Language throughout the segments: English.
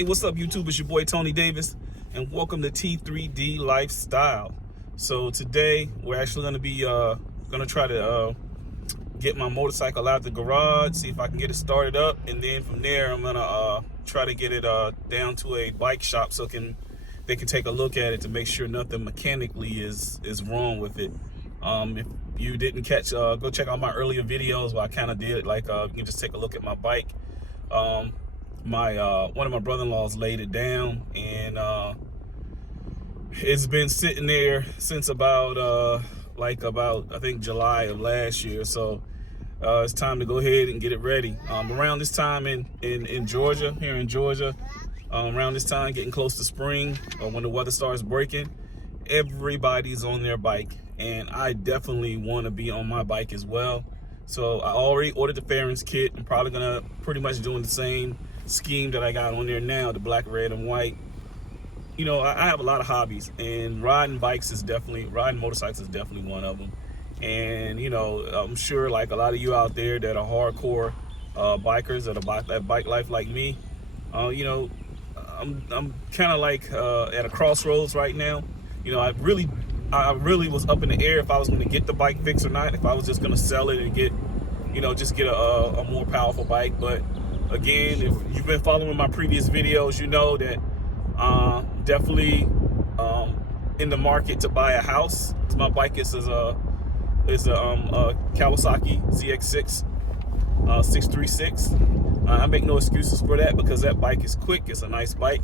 Hey, what's up, YouTube? It's your boy Tony Davis, and welcome to T3D Lifestyle. So today we're actually going to be gonna try to get my motorcycle out the garage, see if I can get it started up, and then from there I'm gonna try to get it down to a bike shop so they can take a look at it to make sure nothing mechanically is wrong with it. If you didn't catch, go check out my earlier videos where I kind of did like you can just take a look at my bike. One of my brother-in-laws laid it down, and it's been sitting there since about I think July of last year. So it's time to go ahead and get it ready. Around this time in Georgia, here in Georgia, around this time, getting close to spring, when the weather starts breaking, everybody's on their bike, and I definitely want to be on my bike as well. So I already ordered the fairings kit. I'm probably gonna pretty much doing the same scheme that I got on there now, the black, red, and white. You know, I have a lot of hobbies, and riding motorcycles is definitely one of them. And you know, I'm sure like a lot of you out there that are hardcore bikers that are that bike life like me, you know, I'm kind of like at a crossroads right now. You know, I really was up in the air if I was going to get the bike fixed or not, if I was just going to sell it and get, you know, just get a more powerful bike. But again, if you've been following my previous videos, you know that definitely in the market to buy a house. My bike is a Kawasaki ZX6 636. I make no excuses for that because that bike is quick. It's a nice bike,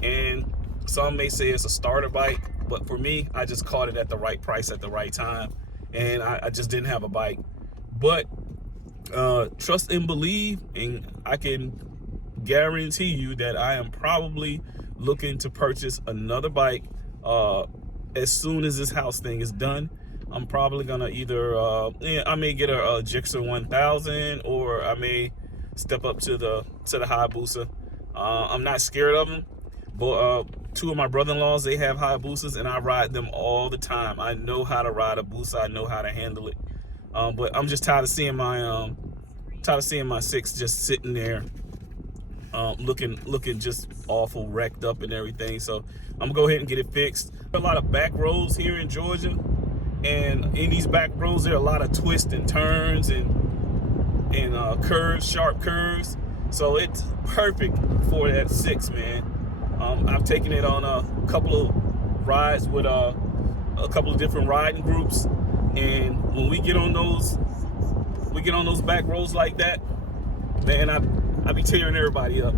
and some may say it's a starter bike, but for me, I just caught it at the right price at the right time, and I just didn't have a bike. But trust and believe, and I can guarantee you that I am probably looking to purchase another bike as soon as this house thing is done. I'm probably gonna either I may get a Gixxer 1000, or I may step up to the Hayabusa. I'm not scared of them, but two of my brother-in-laws, they have Hayabusas, and I ride them all the time. I know how to ride a Busa. I know how to handle it. But I'm just tired of seeing my six just sitting there, looking just awful, wrecked up and everything. So I'm gonna go ahead and get it fixed. A lot of back roads here in Georgia, and in these back roads there are a lot of twists and turns and curves, sharp curves. So it's perfect for that six, man. I've taken it on a couple of rides with a couple of different riding groups, and when we get on those back roads like that, man, I be tearing everybody up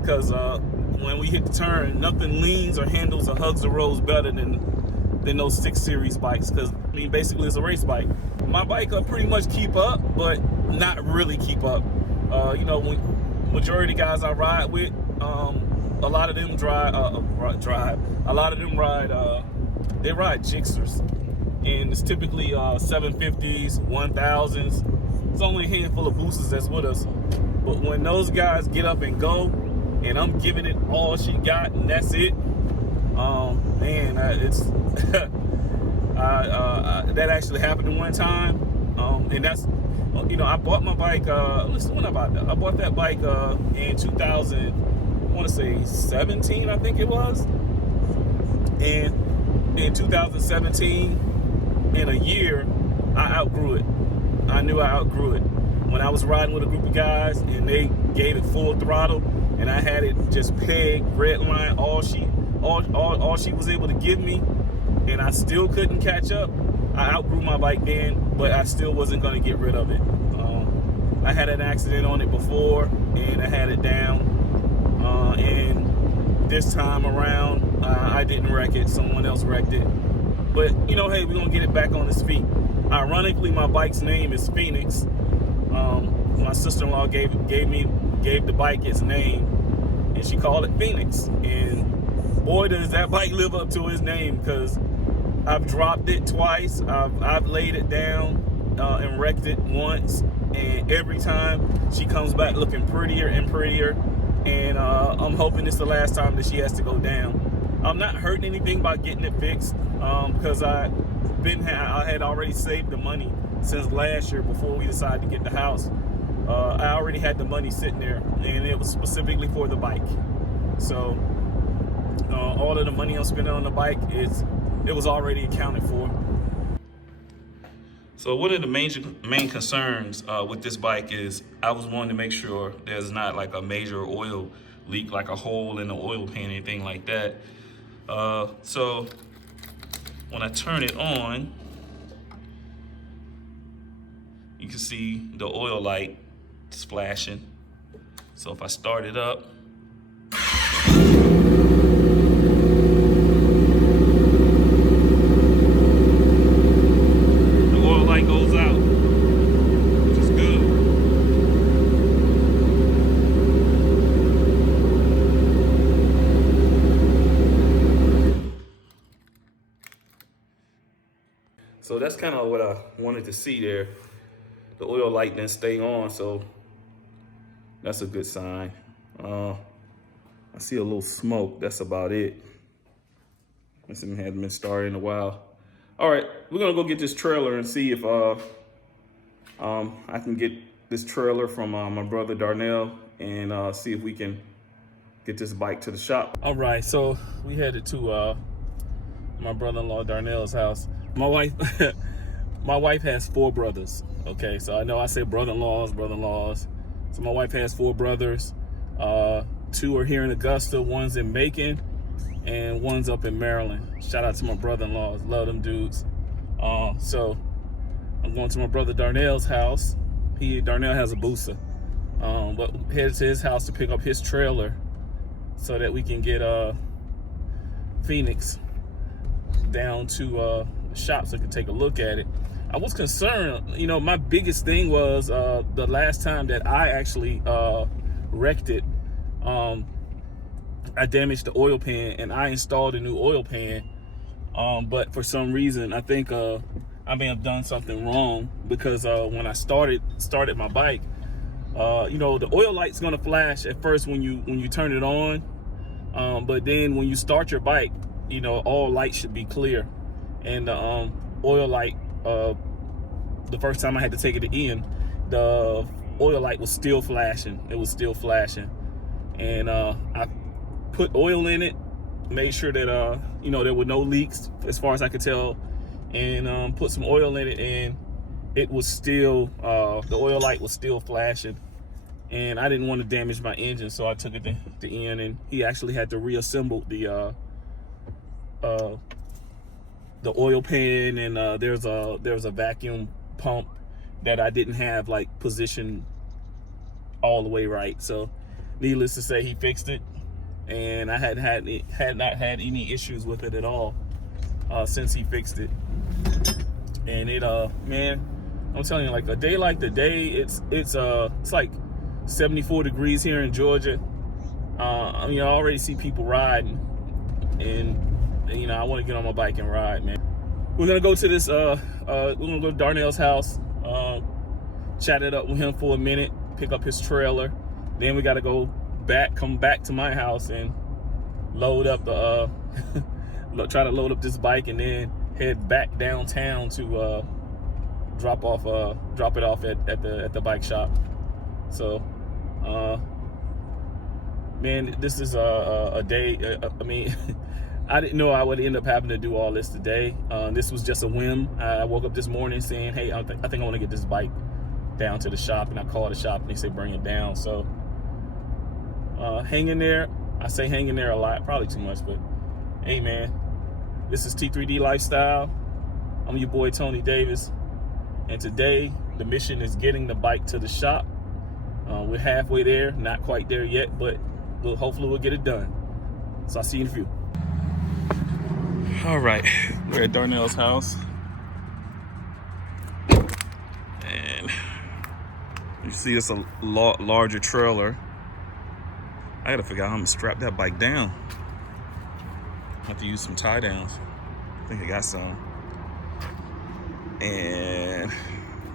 because when we hit the turn, nothing leans or handles or hugs the roads better than those 6 Series bikes, because I mean basically it's a race bike. My bike pretty much keep up, but not really keep up. You know, majority of the guys I ride with, a lot of them ride they ride Gixxers, and it's typically 750s, 1000s. It's only a handful of boosters that's with us. But when those guys get up and go, and I'm giving it all she got, and that's it, man, it's that actually happened one time, and that's, you know, I bought my bike. Listen, when I bought that bike in 2000. I want to say 17, I think it was. And in 2017, in a year, I outgrew it. I knew I outgrew it. When I was riding with a group of guys and they gave it full throttle, and I had it just pegged, red line, all she was able to give me, and I still couldn't catch up. I outgrew my bike then, but I still wasn't going to get rid of it. I had an accident on it before, and I had it down. And this time around, I didn't wreck it. Someone else wrecked it. But you know, hey, we're gonna get it back on its feet. Ironically, my bike's name is Phoenix. My sister-in-law gave the bike its name, and she called it Phoenix. And boy, does that bike live up to its name, because I've dropped it twice. I've laid it down and wrecked it once, and every time she comes back looking prettier and prettier. And I'm hoping it's the last time that she has to go down. I'm not hurting anything by getting it fixed, because I had already saved the money since last year before we decided to get the house. I already had the money sitting there, and it was specifically for the bike. So all of the money I'm spending on the bike, it was already accounted for. So one of the main concerns with this bike is I was wanting to make sure there's not like a major oil leak, like a hole in the oil pan, anything like that. So when I turn it on, you can see the oil light splashing. So if I start it up, the oil light goes out, which is good. So that's kind of what I wanted to see there. The oil light didn't stay on, so that's a good sign. I see a little smoke, that's about it. This one hasn't been started in a while. All right, we're gonna go get this trailer and see if I can get this trailer from my brother Darnell and see if we can get this bike to the shop. All right, so we headed to my brother-in-law Darnell's house. My wife, my wife has 4 brothers. Okay, so I know I say brother-in-laws. So my wife has 4 brothers. 2 are here in Augusta, 1's in Macon, and 1's up in Maryland. Shout out to my brother-in-laws, love them dudes. So I'm going to my brother Darnell's house. Darnell has a Busa, but headed to his house to pick up his trailer so that we can get Phoenix down to the shop so we can take a look at it. I was concerned, you know, my biggest thing was the last time that I actually wrecked it, I damaged the oil pan and I installed a new oil pan, but for some reason I think I may have done something wrong, because when I started my bike, you know, the oil light's gonna flash at first when you turn it on, but then when you start your bike, you know, all lights should be clear, and the oil light, the first time I had to take it in, the oil light was still flashing. It was still flashing, and I put oil in it, made sure that you know, there were no leaks as far as I could tell, and put some oil in it, and it was still the oil light was still flashing, and I didn't want to damage my engine, so I took it to Ian, and he actually had to reassemble the oil pan, and there's a vacuum pump that I didn't have like positioned all the way right. So needless to say, he fixed it, and I had not had any issues with it at all since he fixed it. And it man, I'm telling you, like a day like today, it's like 74 degrees here in Georgia. I mean, I already see people riding, and you know, I want to get on my bike and ride, man. We're gonna go to this we're gonna go to Darnell's house, chat it up with him for a minute, pick up his trailer, then we gotta come back to my house and load up the try to load up this bike, and then head back downtown to drop it off at the bike shop. So man, this is a day, I mean, I didn't know I would end up having to do all this today. This was just a whim. I woke up this morning saying, hey, I think I want to get this bike down to the shop, and I called the shop and they said bring it down. So hang in there. I say hang in there a lot, probably too much, but hey man, this is T3D Lifestyle. I'm your boy Tony Davis, and today the mission is getting the bike to the shop. We're halfway there, not quite there yet, but hopefully we'll get it done. So I'll see you in a few. All right, we're at Darnell's house, and you see it's a larger trailer. I gotta figure out how I'm gonna strap that bike down. I have to use some tie downs. I think I got some. And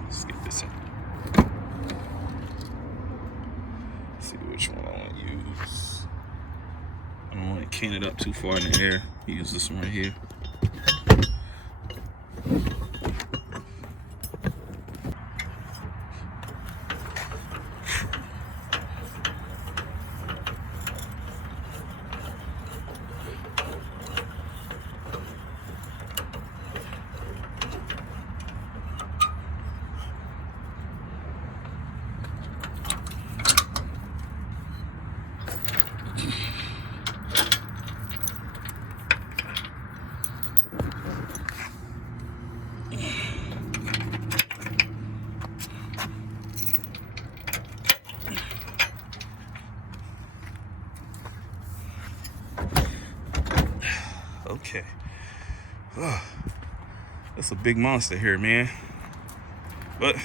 let's get this in. Let's see which one I want to use. I don't want to can it up too far in the air. Use this one right here. Okay. Oh, that's a big monster here, man. But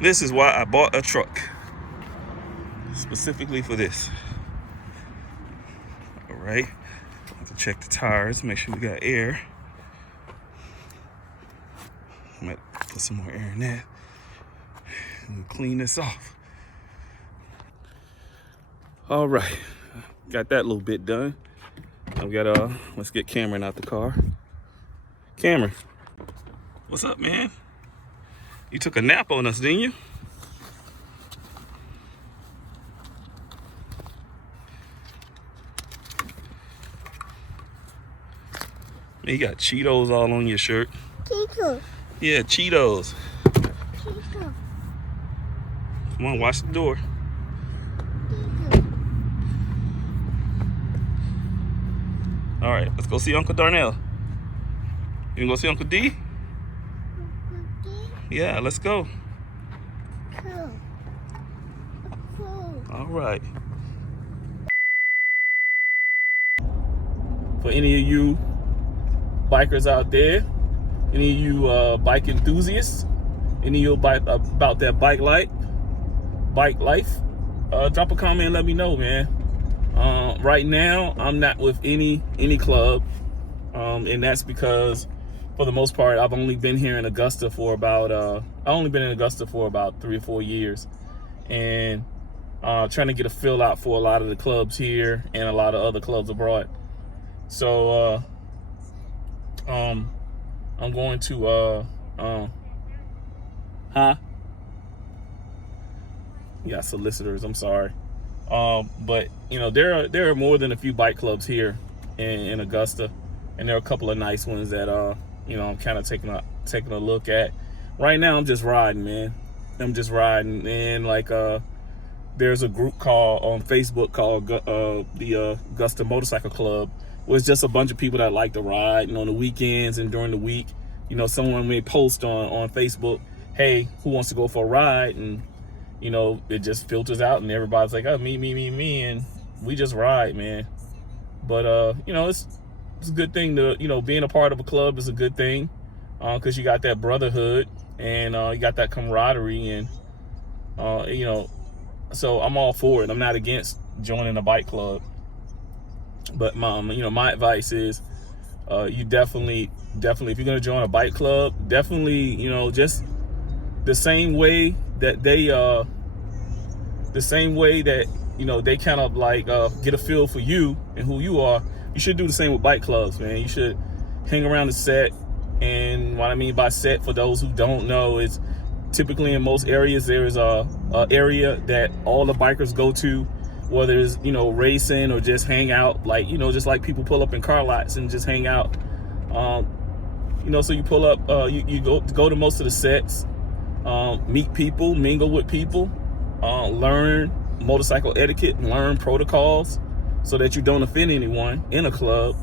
this is why I bought a truck. Specifically for this. All right. I have to check the tires, make sure we got air. I might put some more air in that. And we'll clean this off. All right. Got that little bit done. I've got let's get Cameron out the car. Cameron, what's up, man? You took a nap on us, didn't you? Man, you got Cheetos all on your shirt. Cheetos. Yeah, Cheetos. Cheetos. Come on, watch the door. All right, let's go see Uncle Darnell. You gonna go see Uncle D? Yeah, let's go. Cool. Cool. All right. For any of you bikers out there, any of you bike enthusiasts, any of you about that bike life, drop a comment and let me know, man. Right now, I'm not with any club, and that's because, for the most part, I've only been here in Augusta for about 3 or 4 years, and trying to get a feel out for a lot of the clubs here and a lot of other clubs abroad. So I'm going to yeah, solicitors, I'm sorry. But you know, there are more than a few bike clubs here in Augusta, and there are a couple of nice ones that you know, I'm kind of taking a look at. Right now I'm just riding, man. I'm just riding, and like there's a group called on Facebook called the Augusta Motorcycle Club, where it's just a bunch of people that like to ride, and on the weekends and during the week, you know, someone may post on Facebook, hey, who wants to go for a ride? And you know, it just filters out, and everybody's like, oh, me, and we just ride, man. But you know, it's a good thing to, you know, being a part of a club is a good thing, because you got that brotherhood, and you got that camaraderie, and you know, so I'm all for it. I'm not against joining a bike club, but you know, my advice is, you definitely, if you're gonna join a bike club, definitely, you know, just the same way that you know, they kind of like get a feel for you and who you are. You should do the same with bike clubs, man. You should hang around the set, and what I mean by set, for those who don't know, is typically in most areas there's a area that all the bikers go to, whether it's, you know, racing or just hang out, like, you know, just like people pull up in car lots and just hang out. You know, so you pull up, you go to most of the sets, meet people, mingle with people, learn motorcycle etiquette, learn protocols so that you don't offend anyone in a club,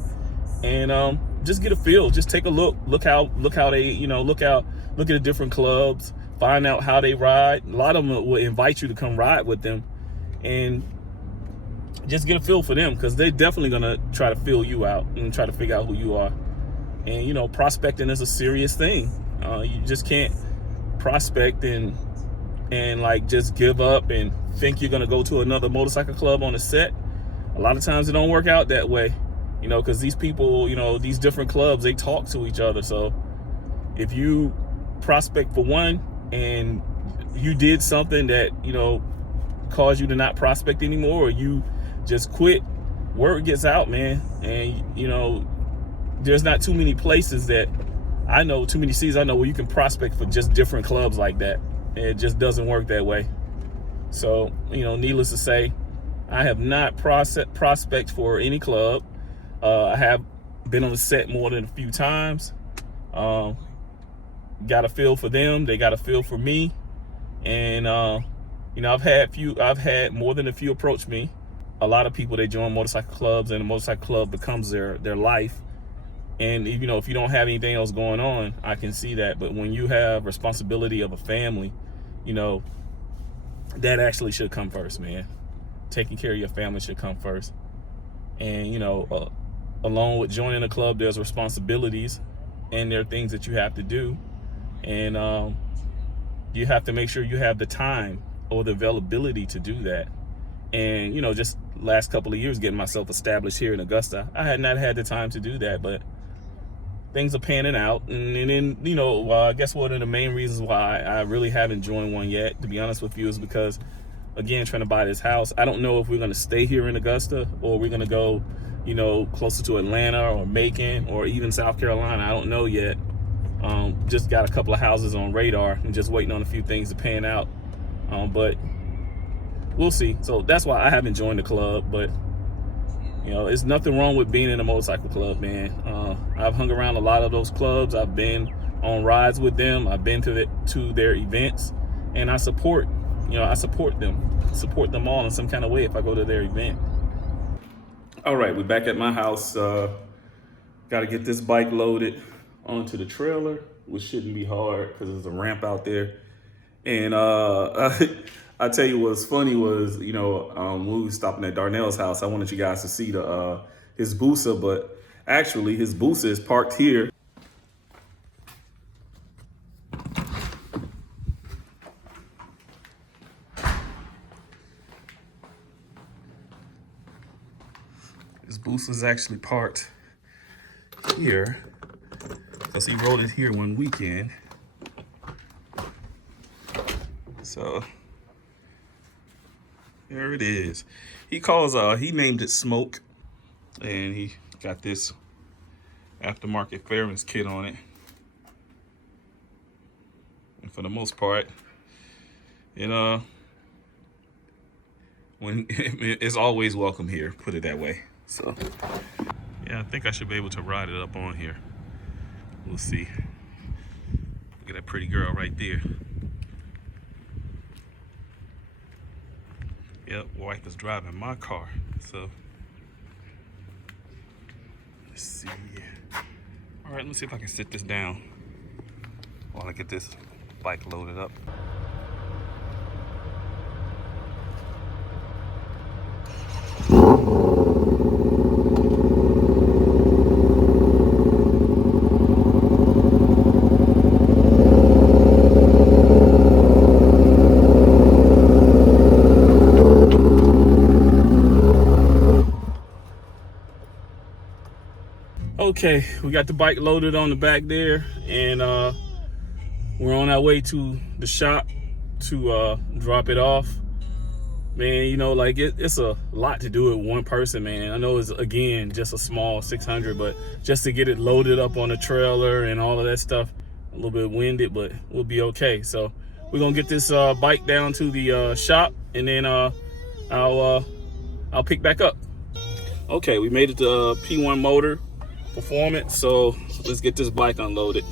and just get a feel, just take a look how they, you know, look at the different clubs, find out how they ride. A lot of them will invite you to come ride with them, and just get a feel for them, because they're definitely gonna try to feel you out and try to figure out who you are. And you know, prospecting is a serious thing. You just can't prospect and like just give up and think you're gonna go to another motorcycle club on a set. A lot of times it don't work out that way, you know, because these people, you know, these different clubs, they talk to each other. So if you prospect for one and you did something that, you know, caused you to not prospect anymore, or you just quit, word gets out, man. And you know, there's not too many places that I know, too many cities I know, where you can prospect for just different clubs like that. It just doesn't work that way. So, you know, needless to say, I have not prospect for any club. I have been on the set more than a few times. Got a feel for them. They got a feel for me. And, you know, I've had more than a few approach me. A lot of people, they join motorcycle clubs, and the motorcycle club becomes their life. And, you know, if you don't have anything else going on, I can see that. But when you have responsibility of a family, you know, that actually should come first, man. Taking care of your family should come first. And, you know, along with joining a club, there's responsibilities and there are things that you have to do. And you have to make sure you have the time or the availability to do that. And, you know, just last couple of years getting myself established here in Augusta, I had not had the time to do that, but things are panning out. And then, you know, I guess one of the main reasons why I really haven't joined one yet, to be honest with you, is because, again, trying to buy this house, I don't know if we're going to stay here in Augusta or we're going to go, you know, closer to Atlanta or Macon or even South Carolina. I don't know yet. Just got a couple of houses on radar and just waiting on a few things to pan out. But we'll see. So that's why I haven't joined the club. But, you know, it's nothing wrong with being in a motorcycle club, man. I've hung around a lot of those clubs. I've been on rides with them. I've been to their events, and I support them all in some kind of way if I go to their event. All right, we're back at my house. Got to get this bike loaded onto the trailer, which shouldn't be hard because there's a ramp out there. And I tell you what's funny was, you know, when we were stopping at Darnell's house, I wanted you guys to see his Busa, but actually his Busa is parked here. His Busa is actually parked here because he rode it here one weekend. So there it is. He named it Smoke, and he got this aftermarket fairings kit on it. And for the most part, when it's always welcome here, put it that way. So yeah, I think I should be able to ride it up on here. We'll see. Look at that pretty girl right there. Yep, wife is driving my car. So let's see. All right, let me see if I can sit this down while I get this bike loaded up. Okay, we got the bike loaded on the back there, and we're on our way to the shop to drop it off. Man, you know, like it's a lot to do with one person, man. I know it's, again, just a small 600, but just to get it loaded up on the trailer and all of that stuff, a little bit winded, but we'll be okay. So we're gonna get this bike down to the shop, and then I'll pick back up. Okay, we made it to P1 Motor Performance, so let's get this bike unloaded.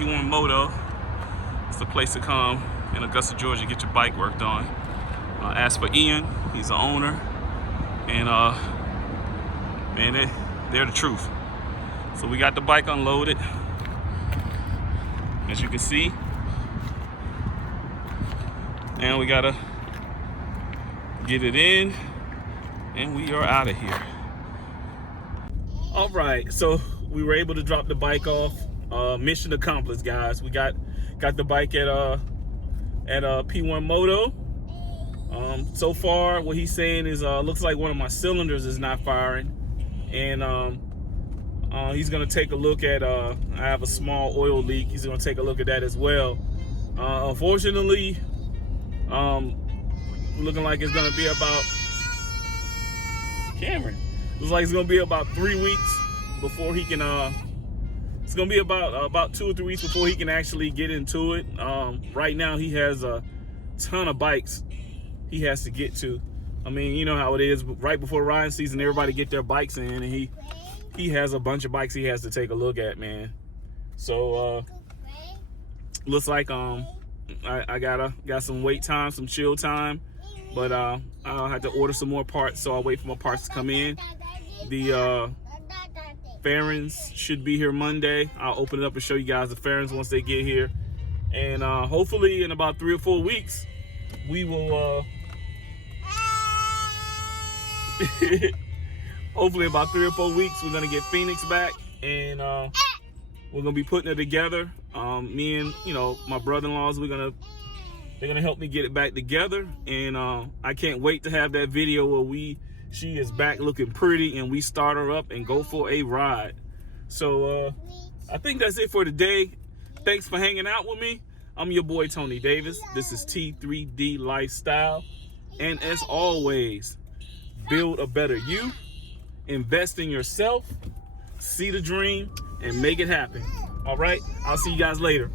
P1 Moto. It's the place to come in Augusta, Georgia, get your bike worked on. Ask for Ian, he's the owner, and man, they're the truth. So we got the bike unloaded, as you can see. Now we gotta get it in And we are out of here. All right, so we were able to drop the bike off. Mission accomplished, guys. We got the bike at P1 Moto. So far, what he's saying is looks like one of my cylinders is not firing, and he's gonna take a look at. I have a small oil leak. He's gonna take a look at that as well. Unfortunately, looking like it's gonna be about Cameron. Looks like it's gonna be about 3 weeks before he can. It's gonna be about 2 or 3 weeks before he can actually get into it. Right now, he has a ton of bikes he has to get to. I mean, you know how it is. Right before riding season, everybody get their bikes in, and he has a bunch of bikes he has to take a look at, man. So looks like I got some wait time, some chill time, but I'll have to order some more parts, so I'll wait for my parts to come in. The fairings should be here Monday. I'll open it up and show you guys the fairings once they get here, and hopefully in about 3 or 4 weeks we will hopefully about 3 or 4 weeks we're gonna get Phoenix back, and we're gonna be putting it together. Me and my brother-in-laws, they're gonna help me get it back together, and I can't wait to have that video where she is back looking pretty and we start her up and go for a ride. So I think that's it for today. Thanks for hanging out with me. I'm your boy Tony Davis. This is T3D Lifestyle, and as always, build a better you, invest in yourself, see the dream, and make it happen. All right, I'll see you guys later.